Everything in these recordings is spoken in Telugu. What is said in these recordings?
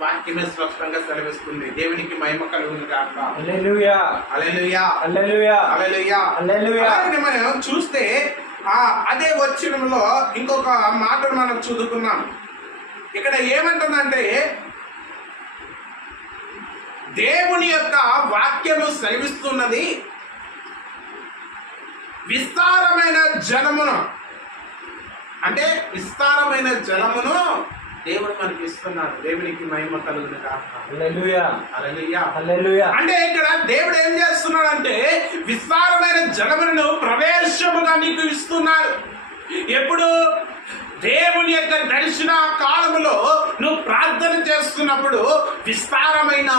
వాక్యమే స్పష్టంగా సెలవిస్తుంది. దేవునికి మహిమ కలుగును గాక. హల్లెలూయా హల్లెలూయా హల్లెలూయా హల్లెలూయా హల్లెలూయా. మనం చూస్తే అదే వచనంలో ఇంకొక మాటను మనం చదువుకున్నాం. ఇక్కడ ఏమంటుందంటే, దేవుని యొక్క వాక్యము సెలవిస్తున్నది, విస్తారమైన జలమును, అంటే విస్తారమైన జలమును దేవుడు మనకి ఇస్తున్నాడు. దేవునికి మహిమ కలుగును గాక. హల్లెలూయా హల్లెలూయా హల్లెలూయా. అంటే ఇక్కడ దేవుడు ఏం చేస్తున్నాడంటే, విస్తారమైన జలమును ప్రవేశముగా నీకు ఇస్తున్నాడు. ఎప్పుడు? దేవుని యొక్క దర్శన కాలములో నువ్వు ప్రార్థన చేస్తున్నప్పుడు విస్తారమైన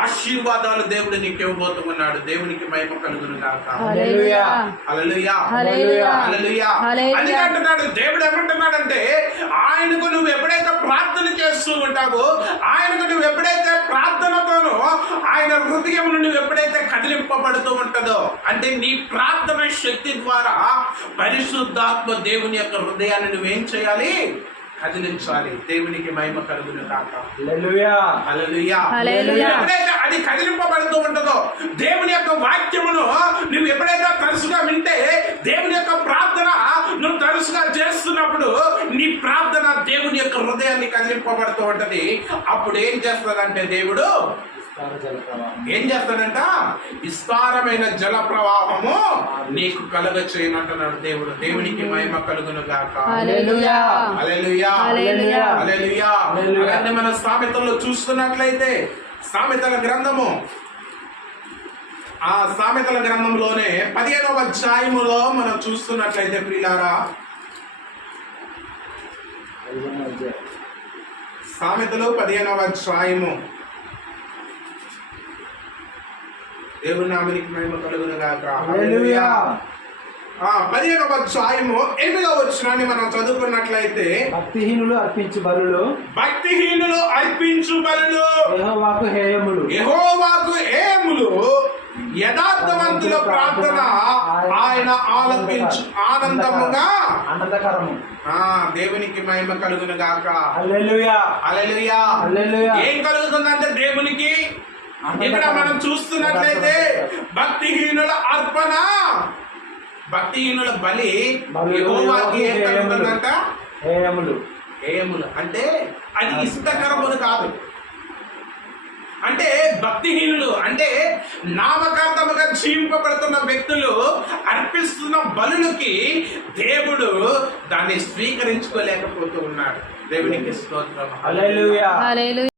ఆశీర్వాదాలు దేవుడు నీకు ఇవ్వబోతున్నాడు. దేవునికి మహిమ కలుగును గాక. హల్లెలూయా హల్లెలూయా హల్లెలూయా హల్లెలూయా. అందుకే అంటున్నాడు, దేవుడు ఏమంటున్నాడంటే, ఆయనకు నువ్వు ఎప్పుడైతే ప్రార్థన చేస్తూ ఉంటావో, ఆయనకు నువ్వు ఎప్పుడైతే ప్రార్థనతోనో ఆయన హృదయమును నువ్వు ఎప్పుడైతే కదిలింపబడుతూ ఉంటుందో, అంటే నీ ప్రార్థన శక్తి ద్వారా పరిశుద్ధాత్మ దేవుని యొక్క హృదయాన్ని నువ్వేం చేయాలి? కదిలించాలి. దేవునికి మహిమ కలుగును గాక. హల్లెలూయా హల్లెలూయా హల్లెలూయా. ఎప్పుడైతే అది కదిలింపబడుతూ ఉంటుందో, దేవుని యొక్క వాక్యమును నువ్వు ఎప్పుడైతే తరచుగా వింటే, దేవుని యొక్క ప్రార్థన నువ్వు తరచుగా చేస్తున్నప్పుడు నీ ప్రార్థన దేవుని యొక్క హృదయాన్ని కదిలింపబడుతూ ఉంటది. అప్పుడు ఏం చేస్తాడంటే దేవుడు ఏం చేస్తాడంట? విస్తారమైన జల ప్రవాహము నీకు కలుగ చేయనంటున్నాడు దేవుడు. దేవునికి మహిమ కలుగును గాక. హల్లెలూయా హల్లెలూయా హల్లెలూయా హల్లెలూయా. అలాగే మన సామెతల్లో చూస్తున్నట్లయితే, సామెతల గ్రంథము, ఆ సామెతల గ్రంథంలోనే 15వ అధ్యాయములో మనం చూస్తున్నట్లయితే ప్రియులారా, సామెతలు 15వ అధ్యాయము, దేవుని నామమునకు మహిమ కలుగును గాక. హల్లెలూయా. 15వ అధ్యాయము 8వ వచనాన్ని మనం చదువుకున్నట్లయితే, భక్తిహీనులు అర్పించు బలులు, భక్తిహీనులు అర్పించు బలులు యెహోవాకు హేయములు, యెహోవాకు హేయములు, యథార్థవంతుల ప్రార్థన ఆయన ఆలపించు ఆనందముగా ఆనందకరము. దేవునికి మహిమ కలుగును గాక. హల్లెలూయా హల్లెలూయా హల్లెలూయా. ఏం కలుగుతుందంటే దేవునికి, ఇక్కడ మనం చూస్తున్నట్లయితే భక్తిహీనుల అర్పణ, భక్తిహీనుల బలి యెహోవాకి ఏం కలుగుతుందంట? హేయములు. హేయములు అంటే అది ఇష్టకరములు కాదు. అంటే భక్తిహీనులు అంటే నామకార్థముగా జీవింపబడుతున్న వ్యక్తులు అర్పిస్తున్న బలులకి దేవుడు దాన్ని స్వీకరించుకోలేకపోతూ ఉన్నాడు. దేవునికి స్తోత్రం. హల్లెలూయా.